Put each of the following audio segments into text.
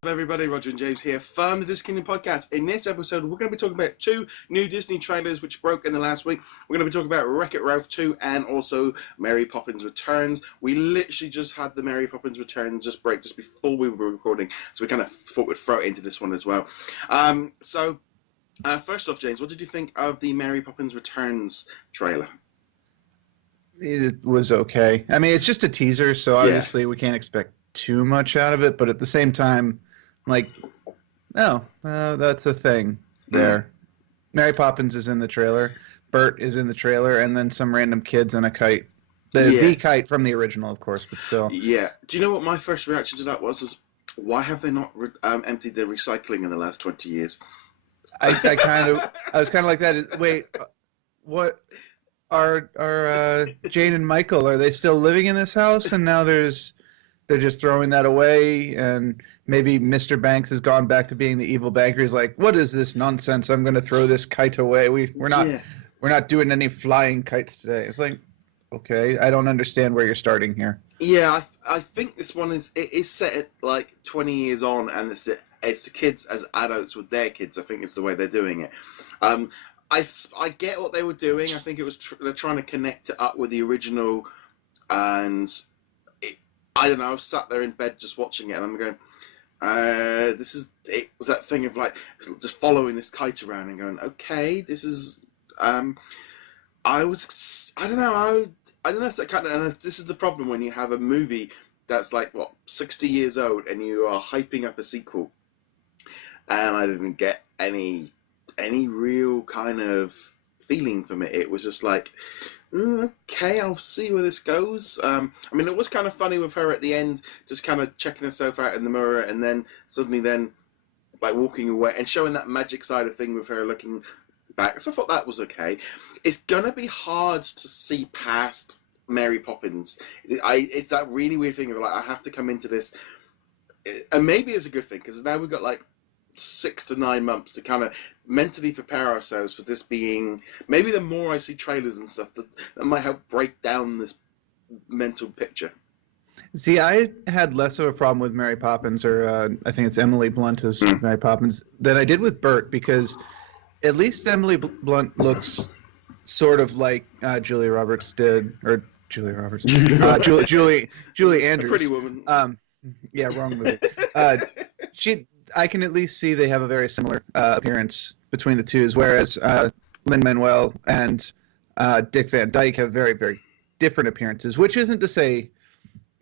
Hello everybody, Roger and James here from the DisKingdom Podcast. In this episode, we're going to be talking about two new Disney trailers which broke in the last week. We're going to be talking about Wreck-It Ralph 2 and also Mary Poppins Returns. We literally just had the Mary Poppins Returns just break just before we were recording, so we kind of thought we'd throw it into this one as well. First off, James, what did you think of the Mary Poppins Returns trailer? It was okay. I mean, it's just a teaser, so obviously we can't expect too much out of it, but at the same time, like, that's a thing there. Mary Poppins is in the trailer, Bert is in the trailer, and then some random kids on a kite. The kite from the original, of course, but still. Yeah. Do you know what my first reaction to that was why have they not emptied their recycling in the last 20 years? I was kind of like that. Wait, what are Jane and Michael? Are they still living in this house? And now they're just throwing that away, and maybe Mr. Banks has gone back to being the evil banker. He's like, "What is this nonsense? I'm going to throw this kite away. We're not doing any flying kites today." It's like, okay, I don't understand where you're starting here. Yeah, I think this one is set at like 20 years on, and it's the kids as adults with their kids. I think it's the way they're doing it. I get what they were doing. I think it was they're trying to connect it up with the original, and I don't know. I was sat there in bed just watching it, and I'm going, it was that thing of like just following this kite around and going, okay, this is. I don't know if that kind of, and this is the problem when you have a movie that's like 60 years old and you are hyping up a sequel, and I didn't get any real kind of feeling from it. It was just like, okay, I'll see where this goes. I mean, it was kind of funny with her at the end, just kind of checking herself out in the mirror, and then suddenly like walking away and showing that magic side of thing with her looking back. So I thought that was okay. It's gonna be hard to see past Mary Poppins. It's that really weird thing of like, I have to come into this, and maybe it's a good thing because now we've got like 6 to 9 months to kind of mentally prepare ourselves for this being. Maybe the more I see trailers and stuff, that might help break down this mental picture. See, I had less of a problem with Mary Poppins, or I think it's Emily Blunt as Mary Poppins, than I did with Bert, because at least Emily Blunt looks sort of like Julia Roberts did, or Julia Roberts, Julie Andrews. A pretty woman. Yeah, wrong movie. I can at least see they have a very similar appearance between the two, whereas Lin-Manuel and Dick Van Dyke have very, very different appearances, which isn't to say,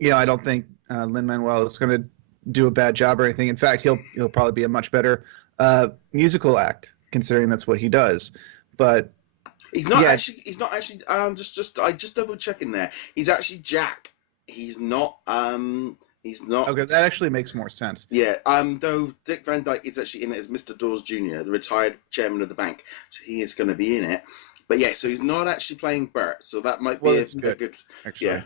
I don't think Lin-Manuel is going to do a bad job or anything. In fact, he'll probably be a much better musical act, considering that's what he does. But he's not actually. I just double checking there. He's actually Jack. He's not. He's not. Okay, that actually makes more sense. Yeah. Though Dick Van Dyke is actually in it as Mr. Dawes Jr., the retired chairman of the bank, so he is going to be in it. But yeah, so he's not actually playing Bert, so that might be a good. Actually. Yeah.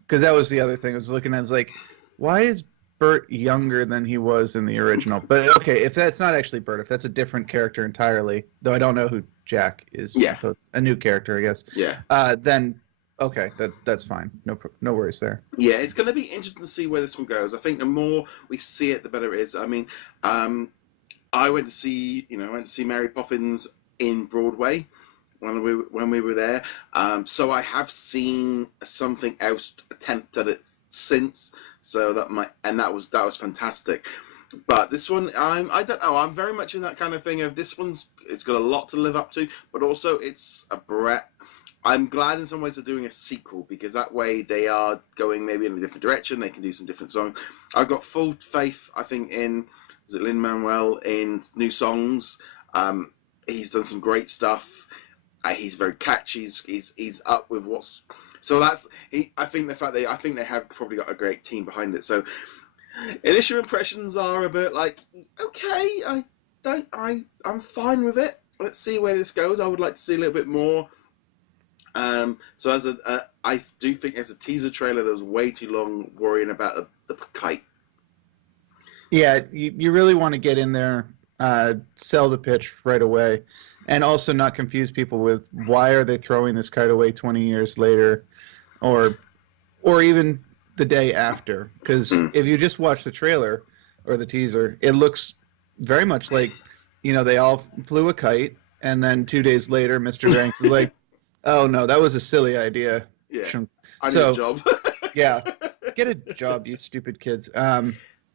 Because that was the other thing I was looking at. It's like, why is Bert younger than he was in the original? But okay, if that's not actually Bert, if that's a different character entirely, though I don't know who Jack is. Yeah. A new character, I guess. Yeah. Then. Okay, that's fine. No worries there. Yeah, it's going to be interesting to see where this one goes. I think the more we see it, the better it is. I mean, I went to see Mary Poppins in Broadway when we were there. So I have seen something else attempt at it since. So that was fantastic. But this one, I don't know. I'm very much in that kind of thing of this one's. It's got a lot to live up to, but also it's a breadth. I'm glad in some ways they're doing a sequel, because that way they are going maybe in a different direction. They can do some different songs. I've got full faith, I think, in Lin-Manuel in new songs. He's done some great stuff. He's very catchy. He's up with what's. So I think they have probably got a great team behind it. So initial impressions are a bit like, okay, I'm fine with it. Let's see where this goes. I would like to see a little bit more. So I do think as a teaser trailer that was way too long worrying about the kite. Yeah, you really want to get in there, sell the pitch right away, and also not confuse people with why are they throwing this kite away 20 years later, or even the day after. Because if you just watch the trailer, or the teaser, it looks very much like, they all flew a kite, and then 2 days later, Mr. Banks is like, "Oh no, that was a silly idea." Yeah, I need a job. Yeah, get a job, you stupid kids.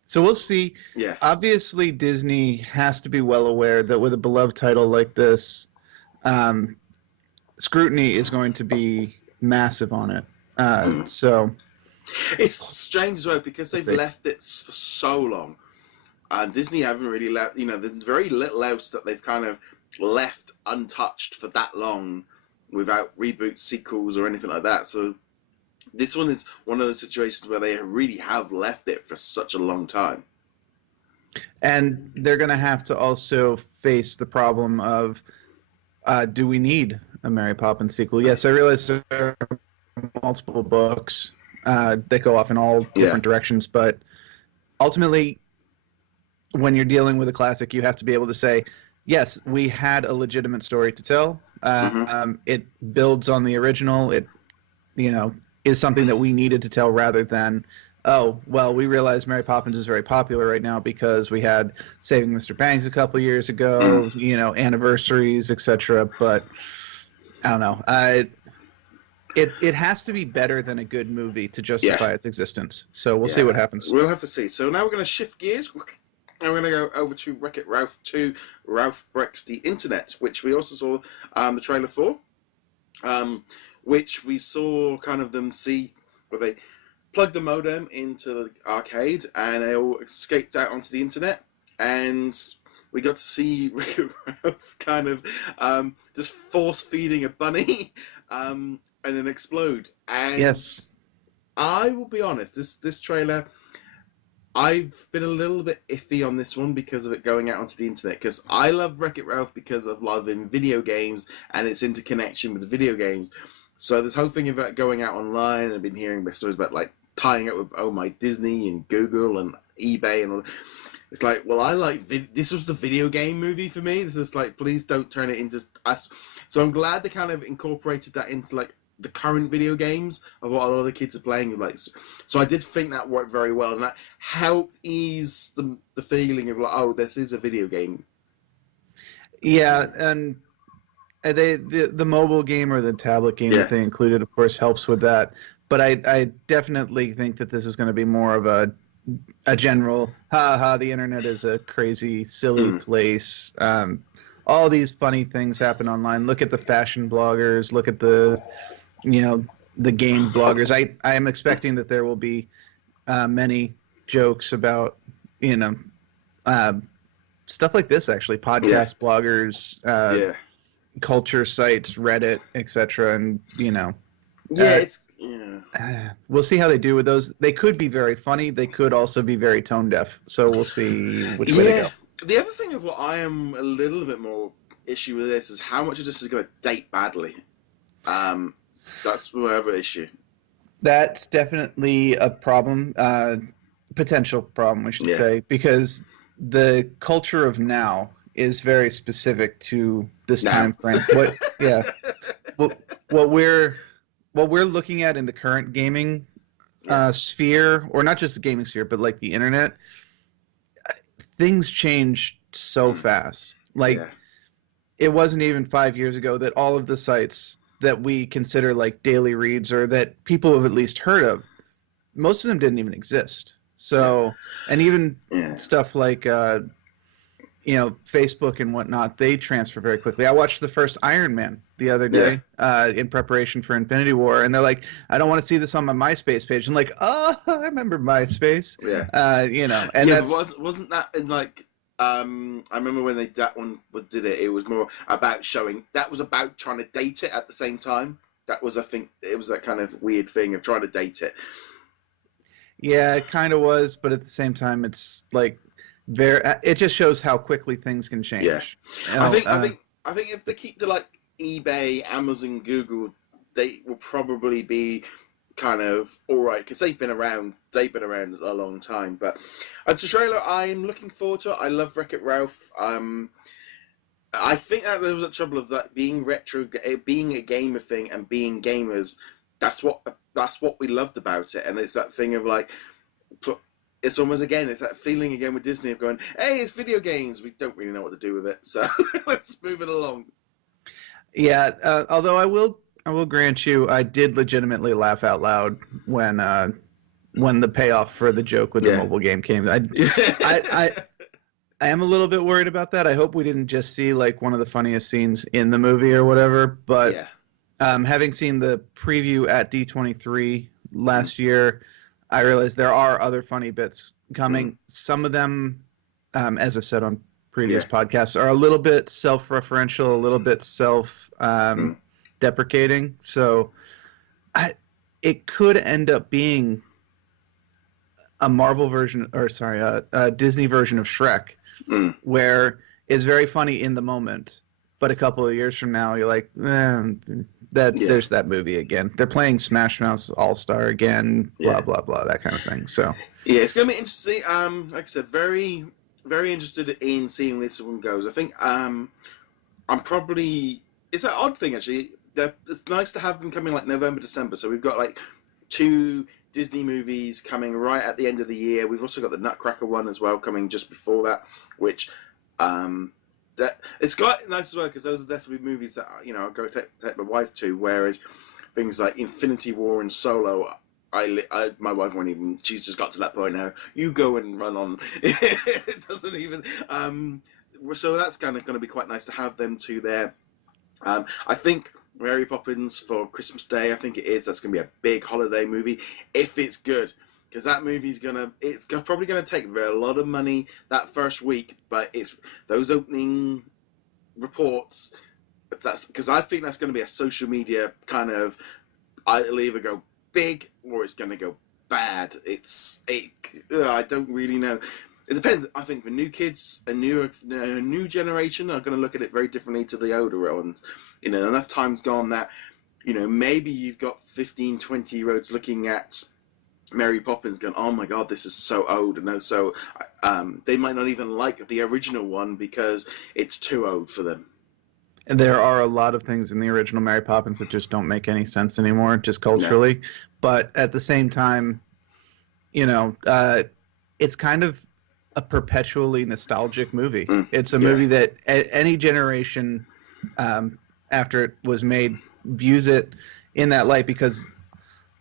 So we'll see. Yeah. Obviously, Disney has to be well aware that with a beloved title like this, scrutiny is going to be massive on it. So it's strange as well because they've left it for so long, and Disney haven't really left. There's very little else that they've kind of left untouched for that long, without reboots, sequels, or anything like that. So this one is one of those situations where they really have left it for such a long time. And they're going to have to also face the problem of, do we need a Mary Poppins sequel? Yes, I realize there are multiple books that go off in all different directions, but ultimately, when you're dealing with a classic, you have to be able to say, yes, we had a legitimate story to tell. It builds on the original. It, is something that we needed to tell, rather than, oh, well, we realize Mary Poppins is very popular right now because we had Saving Mr. Banks a couple years ago, anniversaries, etc. But I don't know. It has to be better than a good movie to justify its existence. So we'll see what happens. We'll have to see. So now we're going to shift gears. And we're going to go over to Wreck-It Ralph 2, Ralph Breaks the Internet, which we also saw the trailer for, which we saw kind of them see where they plugged the modem into the arcade and they all escaped out onto the internet. And we got to see Wreck-It Ralph kind of just force-feeding a bunny and then explode. And yes, I will be honest, this trailer, I've been a little bit iffy on this one because of it going out onto the internet. Because I love Wreck-It Ralph because of loving video games and its interconnection with the video games. So this whole thing about going out online, and I've been hearing stories about like tying up with my Disney and Google and eBay and all. It's like, well, I like this was the video game movie for me. This is like, please don't turn it into us. So I'm glad they kind of incorporated that into like the current video games of what a lot of the kids are playing. Like, so I did think that worked very well, and that helped ease the feeling of like, oh, this is a video game. Yeah, and the mobile game or the tablet game that they included, of course, helps with that. But I definitely think that this is going to be more of a general, the internet is a crazy, silly place. All these funny things happen online. Look at the fashion bloggers. Look at the game bloggers. I am expecting that there will be many jokes about, stuff like this, actually. Podcast bloggers, culture sites, Reddit, etc. And, we'll see how they do with those. They could be very funny. They could also be very tone deaf. So we'll see which way they go. The other thing of what I am a little bit more issue with this is how much of this is going to date badly. That's my other issue. That's definitely a problem, potential problem, we should say, because the culture of now is very specific to this time frame. What we're looking at in the current gaming sphere, or not just the gaming sphere, but like the internet, things change so fast. It wasn't even 5 years ago that all of the sites that we consider like daily reads or that people have at least heard of, most of them didn't even exist. So, and even stuff like, Facebook and whatnot, they transfer very quickly. I watched the first Iron Man the other day in preparation for Infinity War, and they're like, I don't want to see this on my MySpace page. I'm like, oh, I remember MySpace. And wasn't that in like, I remember when did it, it was more about showing, that was about trying to date it at the same time. That was, I think, it was that kind of weird thing of trying to date it. Yeah, it kind of was, but at the same time, it's like, it just shows how quickly things can change. Yeah, I think if they keep to like eBay, Amazon, Google, they will probably be kind of all right because they've been around a long time. But as a trailer, I'm looking forward to it. I love Wreck-It Ralph. I think that there was a trouble of that being retro, being a gamer thing, and being gamers. That's what we loved about it, and it's that thing of like, it's almost, again, it's that feeling again with Disney of going, hey, it's video games. We don't really know what to do with it, so let's move it along. Yeah, although I will grant you, I did legitimately laugh out loud when the payoff for the joke with the mobile game came. I am a little bit worried about that. I hope we didn't just see like one of the funniest scenes in the movie or whatever. But having seen the preview at D23 last year, I realized there are other funny bits coming. Some of them, as I've said on previous podcasts, are a little bit self-referential, a little bit self-deprecating. So it could end up being a Marvel version, or sorry, a Disney version of Shrek, where it's very funny in the moment, but a couple of years from now, you're like, there's that movie again. They're playing Smash Mouth All-Star again, blah, blah, blah, that kind of thing. So yeah, it's going to be interesting. Like I said, very, very interested in seeing where this one goes. I think I'm probably, it's an odd thing, actually. It's nice to have them coming like November, December. So we've got like 2 Disney movies coming right at the end of the year. We've also got the Nutcracker one as well coming just before that, which that it's quite nice as well, because those are definitely movies that I'll go take my wife to. Whereas things like Infinity War and Solo, my wife won't even. She's just got to that point now. You go and run on. It doesn't even. So that's kind of going to be quite nice to have them two there. I think Mary Poppins for Christmas Day, I think it is. That's going to be a big holiday movie if it's good, because that movie's it's probably going to take a lot of money that first week, but it's those opening reports. Because I think that's going to be a social media kind of. It'll either go big or it's going to go bad. I don't really know. It depends. I think for new kids, a new generation are going to look at it very differently to the older ones. Enough time's gone that, maybe you've got 15, 20-year-olds looking at Mary Poppins going, oh my God, this is so old. So they might not even like the original one because it's too old for them. And there are a lot of things in the original Mary Poppins that just don't make any sense anymore, just culturally. Yeah. But at the same time, it's kind of a perpetually nostalgic movie. It's a movie that any generation after it was made views it in that light, because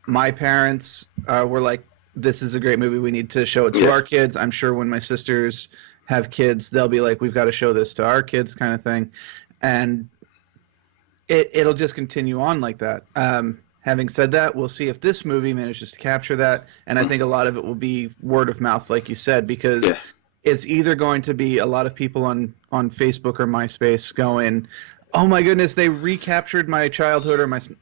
my parents were like, this is a great movie, we need to show it to our kids. I'm sure when my sisters have kids, they'll be like, we've got to show this to our kids, kind of thing. And it'll just continue on like that. Having said that, we'll see if this movie manages to capture that. And I think a lot of it will be word of mouth, like you said, because it's either going to be a lot of people on Facebook or MySpace going, oh my goodness, they recaptured my childhood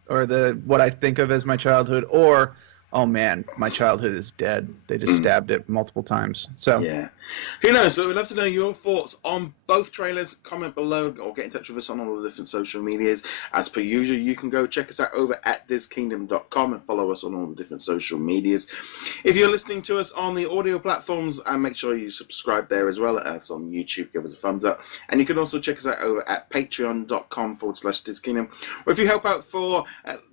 or what I think of as my childhood, or oh man, my childhood is dead. They just stabbed it multiple times. So who knows? But we'd love to know your thoughts on both trailers. Comment below or get in touch with us on all the different social medias. As per usual, you can go check us out over at DisKingdom.com and follow us on all the different social medias. If you're listening to us on the audio platforms, make sure you subscribe there as well. As on YouTube, give us a thumbs up. And you can also check us out over at patreon.com/DisKingdom. Or if you help out for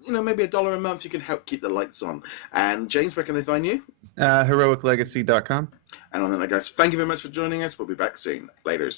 maybe $1 a month, you can help keep the lights on. And James, where can they find you? HeroicLegacy.com. And on that, guys, thank you very much for joining us. We'll be back soon. Later.